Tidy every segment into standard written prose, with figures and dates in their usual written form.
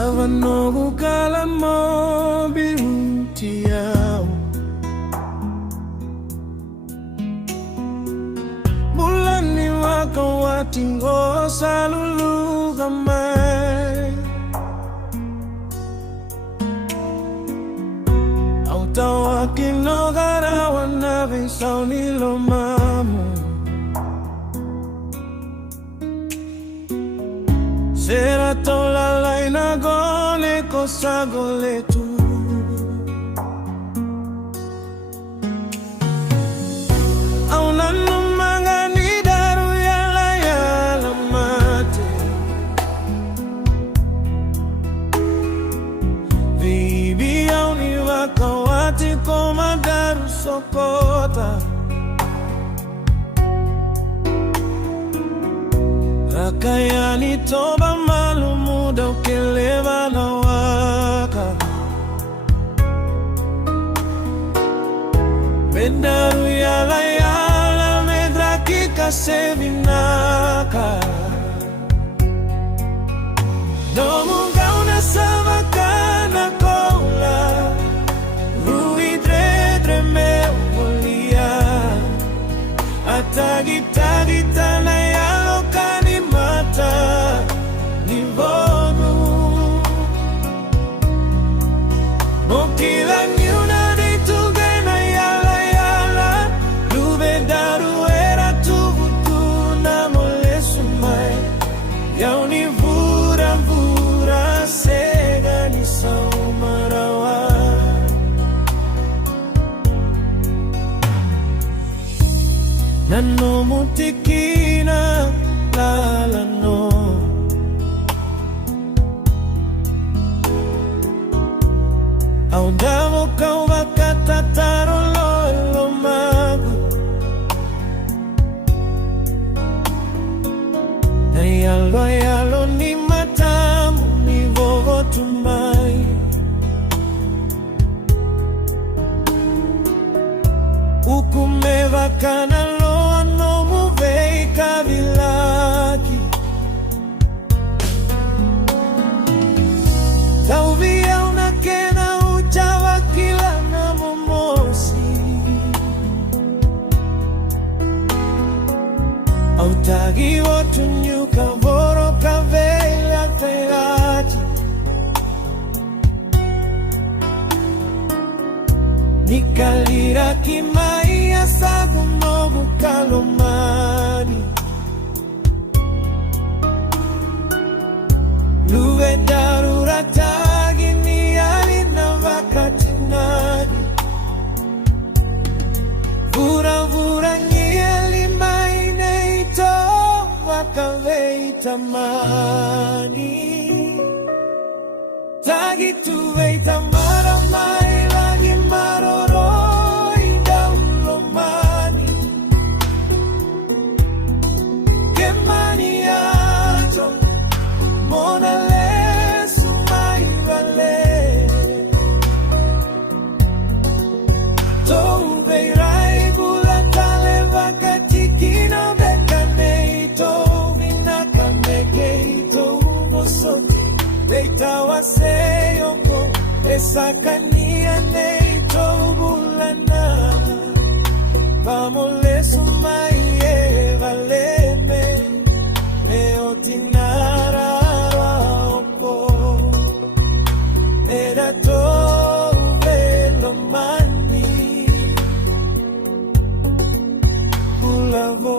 Avanogu kalamo birutiao Bulani waka watingo salulu gamay Autawa kinogara wanabe sauni lomamu Sera tola laina gole kosagole tu Auna numanga ni daru yala mate Bibi auni wakawati koma daru sokota Rakayani toba malu muda ukeleva na waka Bedaru yala medrakika sevinaka Domu gauna savakana kola Rui dredre me umolia Atagi tana yalo kani mata Nivonu Mokila nyuna de tugena yala Lube daru era tuvutu na mole sumai Yauni vura sega ni saumarawa Nano mutikina la no Aundamo kauva katataro lo magu Yalo ni matamu ni vogo tumai Ukumeva kana loa no muvei kavilaki Tauvia una kena ujawa kila na momosi Autagi wotu nyuka voro kavela terati Nikalira kimaiya sagu nogu kalomani Luwe darura tagi ni alina wakati nadi Vura nyeli maine ito wakave itamani Tagi tuwe itamara mai lagi maroro idaulomani Kemani ato Mona lesu mai vale Tove rai gula tale wakati kino bekane ito Vinakane ke ito uvosote Deita waseyoko Esakania ne ito bulana Vamole sumai e valeme Neotinara Era tove lo mani Kulavo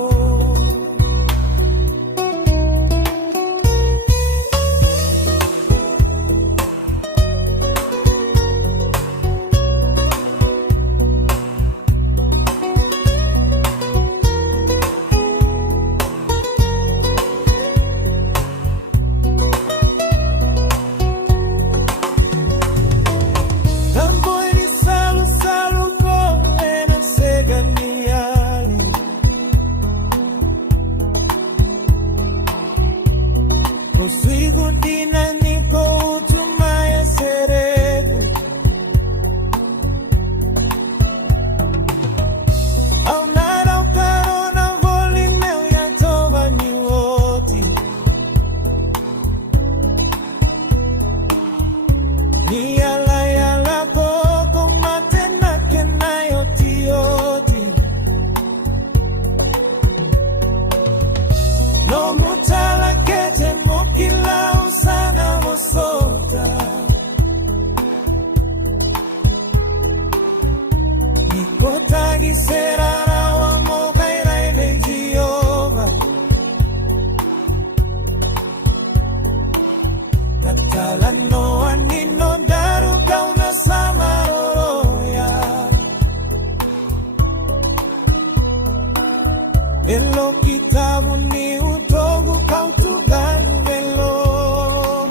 Atala no anino daru kauna sama roroya. Elo kitabu ni utogu kautugan velo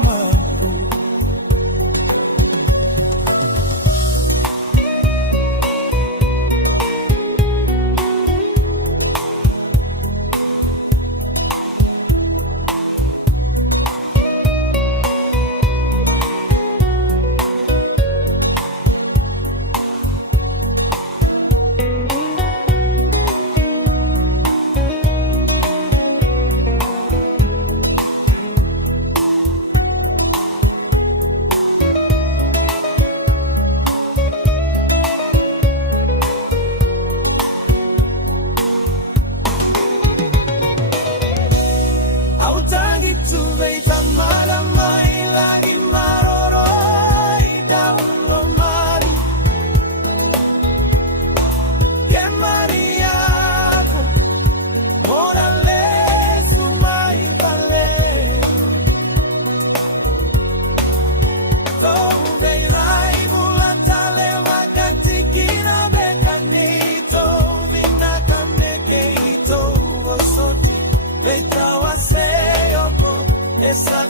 mampu. Tuveita mala mai lagi maroroi daun romari. Que Mariaco morale sumai pale. Toveirai mulatale wakatikina bekanito vinakamekeito vosoti veita wase esa